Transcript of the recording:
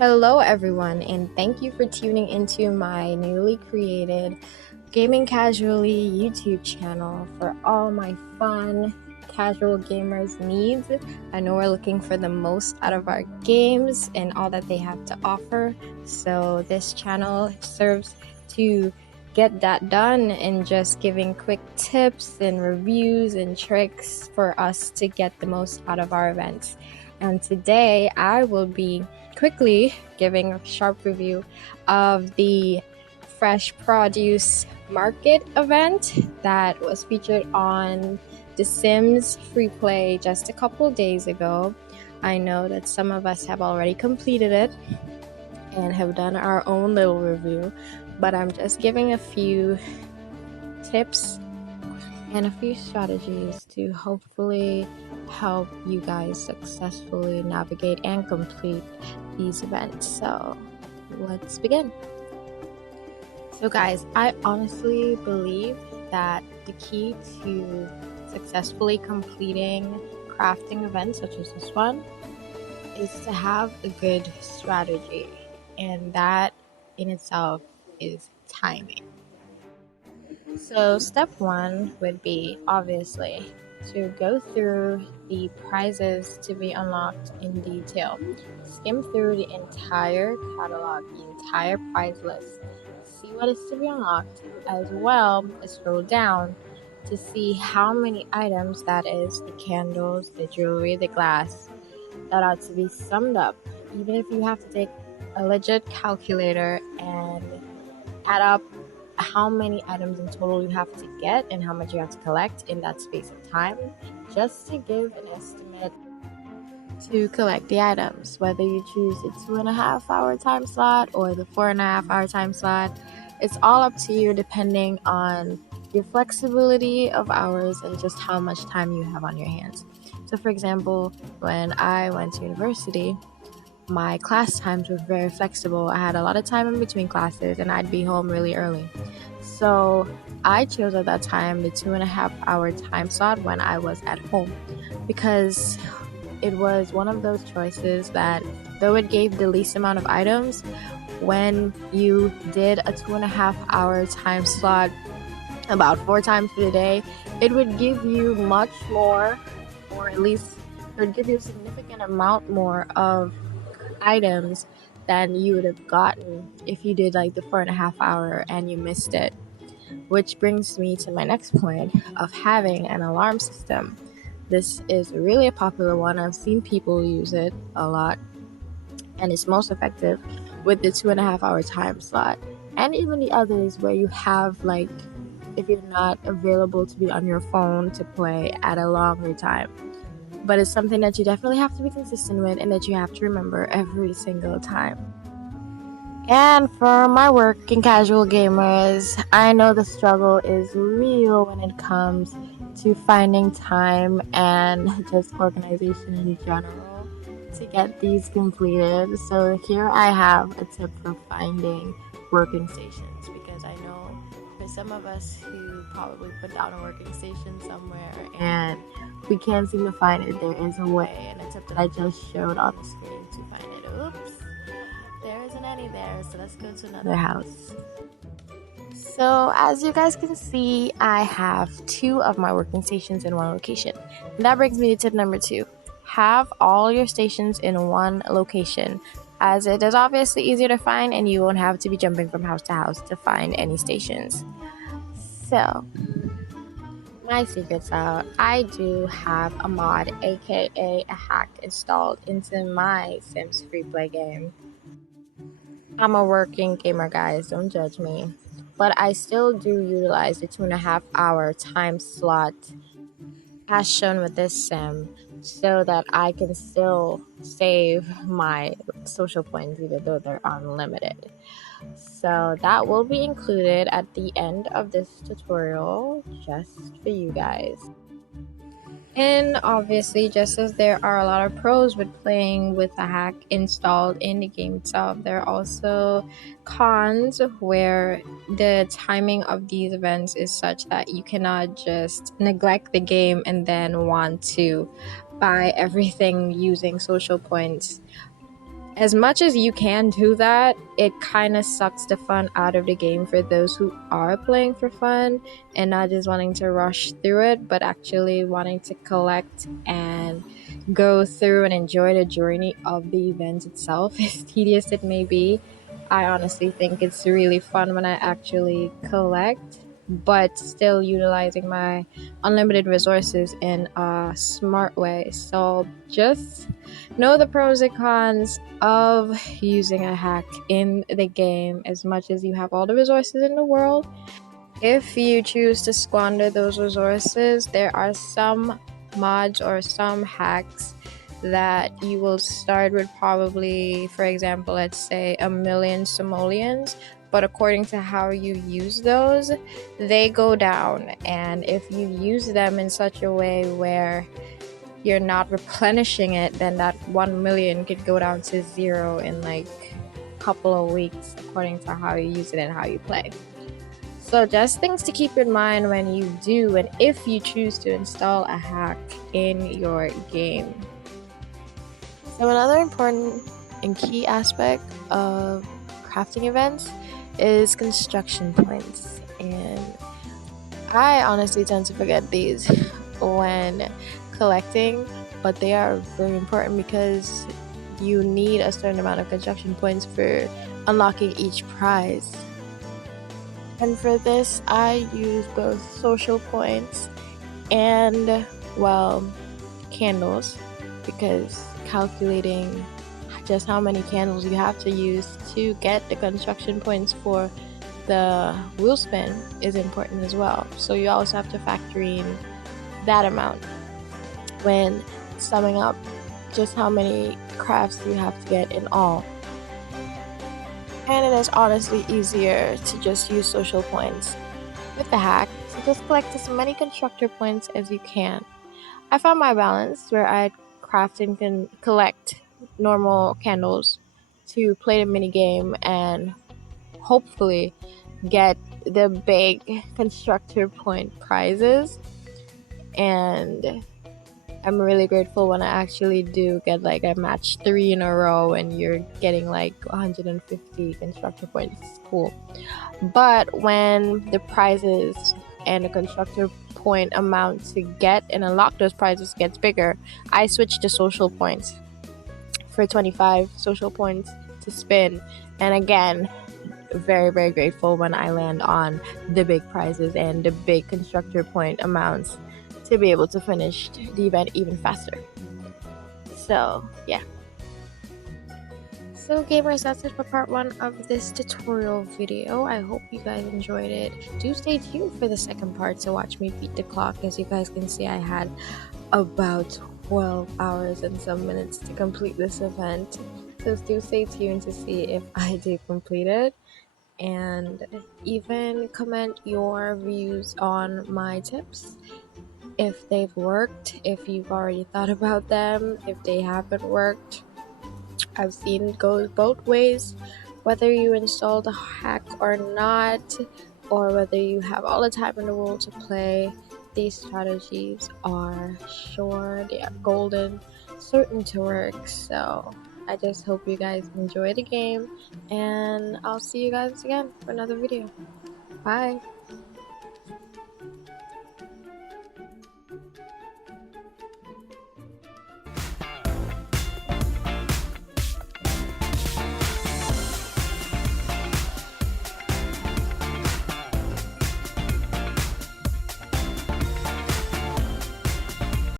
Hello, everyone, and thank you for tuning into my newly created Gaming Casually YouTube channel for all my fun casual gamers needs. I know we're looking for the most out of our games and all that they have to offer, so this channel serves to get that done and just giving quick tips and reviews and tricks for us to get the most out of our events. And today I will be quickly giving a sharp review of the fresh produce market event that was featured on the Sims Freeplay just a couple days ago. I know that some of us have already completed it and have done our own little review, but I'm just giving a few tips and a few strategies to hopefully help you guys successfully navigate and complete these events. So let's begin. So guys, I honestly believe that the key to successfully completing crafting events such as this one is to have a good strategy, and that in itself is timing. So step one would be obviously to go through the prizes to be unlocked in detail. Skim through the entire catalog, the entire prize list, see what is to be unlocked, as well as scroll down to see how many items, that is, the candles, the jewelry, the glass, that ought to be summed up. Even if you have to take a legit calculator and add up how many items in total you have to get and how much you have to collect in that space of time, just to give an estimate to collect the items. Whether you choose the 2.5 hour time slot or the 4.5 hour time slot, it's all up to you depending on your flexibility of hours and just how much time you have on your hands. So for example, when I went to university, my class times were very flexible. I had a lot of time in between classes and I'd be home really early. So I chose at that time the 2.5 hour time slot when I was at home, because it was one of those choices that, though it gave the least amount of items, when you did a 2.5 hour time slot about 4 times through the day, it would give you much more, or at least it would give you a significant amount more of items than you would have gotten if you did like the 4.5 hour and you missed it. Which brings me to my next point of having an alarm system. This is really a popular one. I've seen people use it a lot, and it's most effective with the 2.5 hour time slot, and even the others where you have, like, if you're not available to be on your phone to play at a longer time. But it's something that you definitely have to be consistent with and that you have to remember every single time. And for my working casual gamers, I know the struggle is real when it comes to finding time and just organization in general to get these completed. So here I have a tip for finding working stations, because I know for some of us who probably put down a working station somewhere and we can't seem to find it, there is a way, and a tip that I just showed on the screen to find it. Oops, there isn't any there, so let's go to another house. So as you guys can see, I have 2 of my working stations in one location. And that brings me to tip number 2. Have all your stations in one location, as it is obviously easier to find and you won't have to be jumping from house to house to find any stations. So my secret's out. I do have a mod, aka a hack, installed into my Sims Freeplay game. I'm a working gamer, guys, don't judge me. But I still do utilize the 2.5 hour time slot as shown with this sim, so that I can still save my social points even though they're unlimited. So that will be included at the end of this tutorial just for you guys. And obviously, just as there are a lot of pros with playing with a hack installed in the game itself, there are also cons where the timing of these events is such that you cannot just neglect the game and then want to buy everything using social points As much as you can do that, it kind of sucks the fun out of the game for those who are playing for fun and not just wanting to rush through it, but actually wanting to collect and go through and enjoy the journey of the event itself. As tedious it may be, I honestly think it's really fun when I actually collect, but still utilizing my unlimited resources in a smart way. So just know the pros and cons of using a hack in the game. As much as you have all the resources in the world, if you choose to squander those resources, there are some mods or some hacks that you will start with, probably, for example, let's say 1,000,000 simoleons, but according to how you use those, they go down. And if you use them in such a way where you're not replenishing it, then that 1,000,000 could go down to 0 in like a couple of weeks, according to how you use it and how you play. So just things to keep in mind when you do and if you choose to install a hack in your game. So another important and key aspect of crafting events is construction points, and I honestly tend to forget these when collecting, but they are very important because you need a certain amount of construction points for unlocking each prize. And for this, I use both social points and, well, candles, because calculating just how many candles you have to use to get the construction points for the wheel spin is important as well. So you also have to factor in that amount when summing up just how many crafts you have to get in all. And it is honestly easier to just use social points. With the hack, so just collect as many constructor points as you can. I found my balance where I craft and can collect normal candles to play the mini game and hopefully get the big constructor point prizes. And I'm really grateful when I actually do get like a match 3 in a row and you're getting like 150 constructor points. It's cool. But when the prizes and the constructor point amount to get and unlock those prizes gets bigger, I switch to social points for 25 social points to spin. And again, very, very grateful when I land on the big prizes and the big constructor point amounts to be able to finish the event even faster. So yeah. So gamers, that's it for part 1 of this tutorial video. I hope you guys enjoyed it. Do stay tuned for the second part to watch me beat the clock. As you guys can see, I had about 12 hours and some minutes to complete this event. So do stay tuned to see if I do complete it. And even comment your views on my tips, if they've worked, if you've already thought about them, if they haven't worked. I've seen it go both ways, whether you install the hack or not, or whether you have all the time in the world to play. These strategies are sure, they are golden, certain to work. So I just hope you guys enjoy the game, and I'll see you guys again for another video. Bye.